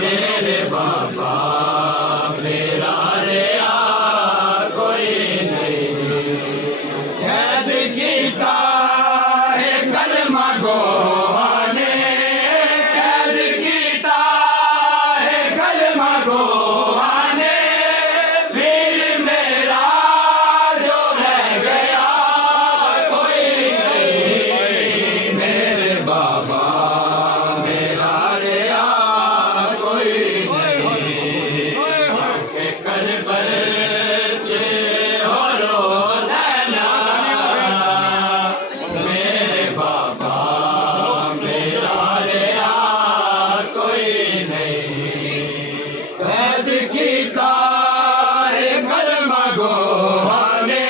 मेरे बाबा मेरा रिया कोई नहीं। कैद कीता है कलमा गोवाने, कैद कीता है कलमा गोवाने, फिर मेरा जो रह गया कोई नहीं। मेरे बाबा मेरा रिया कोई नहीं। आंखें करबल चे हो रोज़ाना, मेरे बाबा मेरा रिया कोई नहीं। कैद कीता है कलमा गोवाने,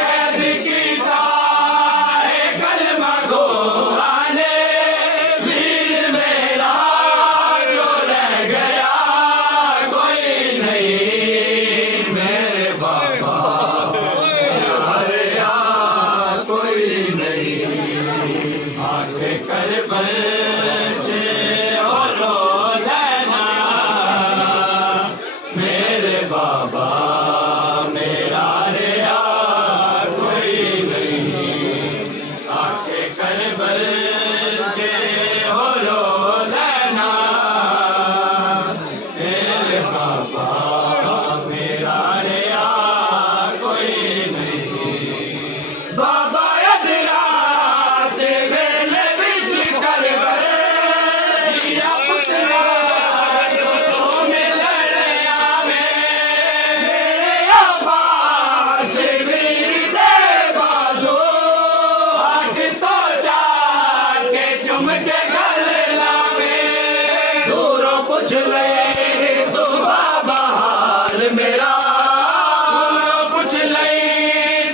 कैद कीता है कलमा गोवाने, फिर मेरा जो रह गया कोई नहीं। मेरे बाबा मेरा रिया कोई नहीं। आंखें करबल चे हो रोज़ाना, मेरे बाबा मेरा रिया कोई नहीं। आंखें करबल चे हो रोज़ाना, मेरे बाबा मेरा रिया कोई नहीं। बाबा अधरात वेले बिच करबल दिया पुत्रा जो तो मिलन आवे, मेरे अब्बास वीर दे बाजू हक तो जाके चुम के गले लावे। दूरों पूछ ले तू बाबा हाल मेरा, दूरों पूछ ले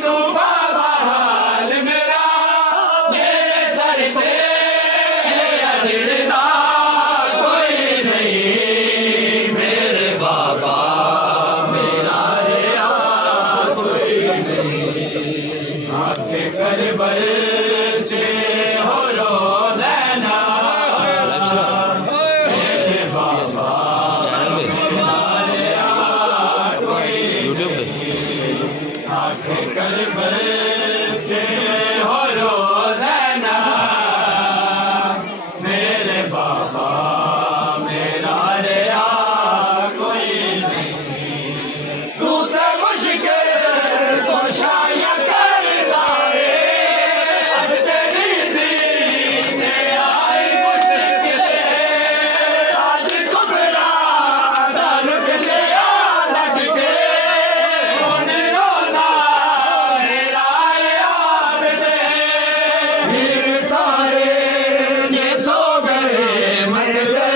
तू बाबा हाल मेरा, मेरे सर ते अजड़दा कोई नहीं। मेरे बाबा मेरा रिया कोई नहीं। आंखें करबल चे हो रोज़ाना, मेरे बाबा मेरा रिया कोई नहीं। आंखें करबल चे हो रोज़ाना, मेरे बाबा मेरा रिया कोई नहीं। तू तो मुश्किल तो शाया कर लाए, अब तेरी दीन आई मुश्किल, आज कुबरा दारुक लिया लग के, होने रोज़ा मेरा याद दे। फिर सारे ये सो गए मकते,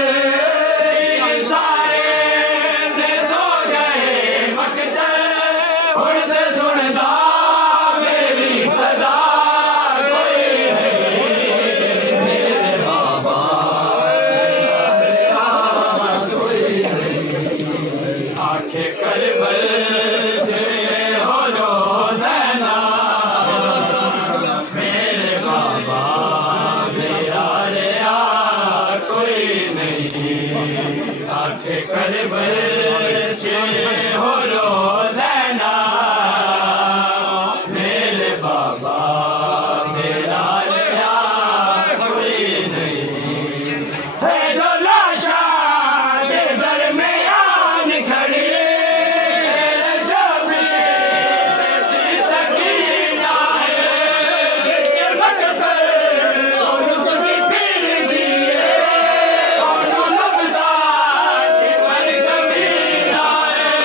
फिर सारे ये सो गए मकते, उड़ते सुनदा मेरी सदा कोई नहीं। मेरे बाबा मेरा कोई नहीं। आंखें करबल चे हो रोज़ाना, मेरे बाबा मेरा रिया कोई नहीं। आंखें करबल चे हो रोज़ाना, मेरे बाबा मेरा रिया कोई नहीं। है जो लाशा के दरमियान खड़ी, तेरे शबीर की सकीना है, बिच मकतर उनकी फिर दिए, कौन लबदा शिवर कमीना है।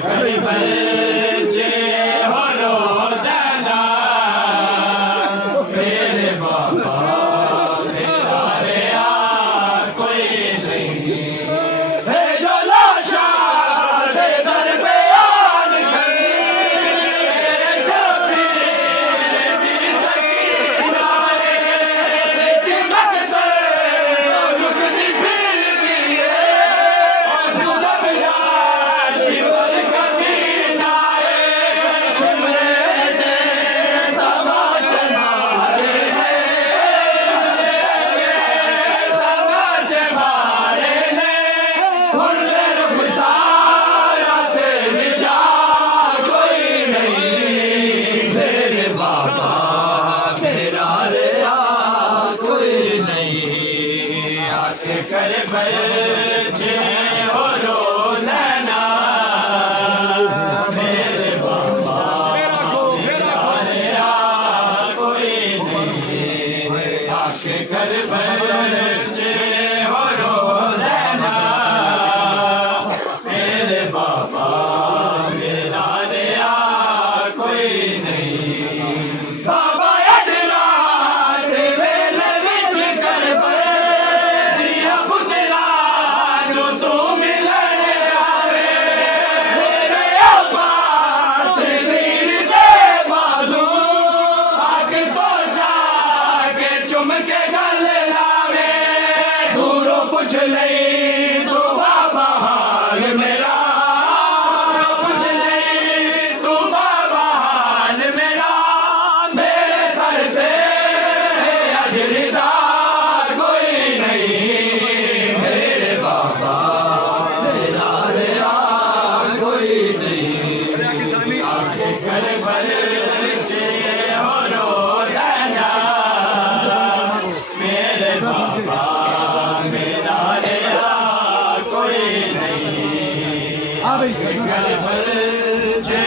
बच्चे हो रोज़ाना मेरे बाबा मेरा रिया कोई नहीं है जो लाशा दे दर बयान करे शबीर भी सकीना रे चिमक दे लुकती फिरती है और गुलाब या शिवर कमीना है सिमरे दे तमाचे मारे तमाचे मारे ने खुले रुख सारा तेरी जा कोई नहीं मेरे बाबा मेरा रिया कोई नहीं आके कर बच्चे हो रोज़ाना मेरे बाबा मेरा रिया कोई नहीं आके कर बच्चे हो रोज़ाना मेरे बाबा मेरा रिया कोई नहीं बाबा अदरात वेले विच कर दिया पुतरा जो तू मिलन आवे मेरे अब्बास वीर दे बाजू आग तो जाके चुम के गल लावे दूरों पुछ लई तू बाबा हाल मेरा पुछ लई तू बाबा हाल मेरा मेरे सर पे अजरिदा कोई नहीं मेरे बाबा मेरा रिया कोई नहीं आके कर बच्चे हो रोज़ाना मेरे बाबा मेरा रिया कोई नहीं आके कर बच्चे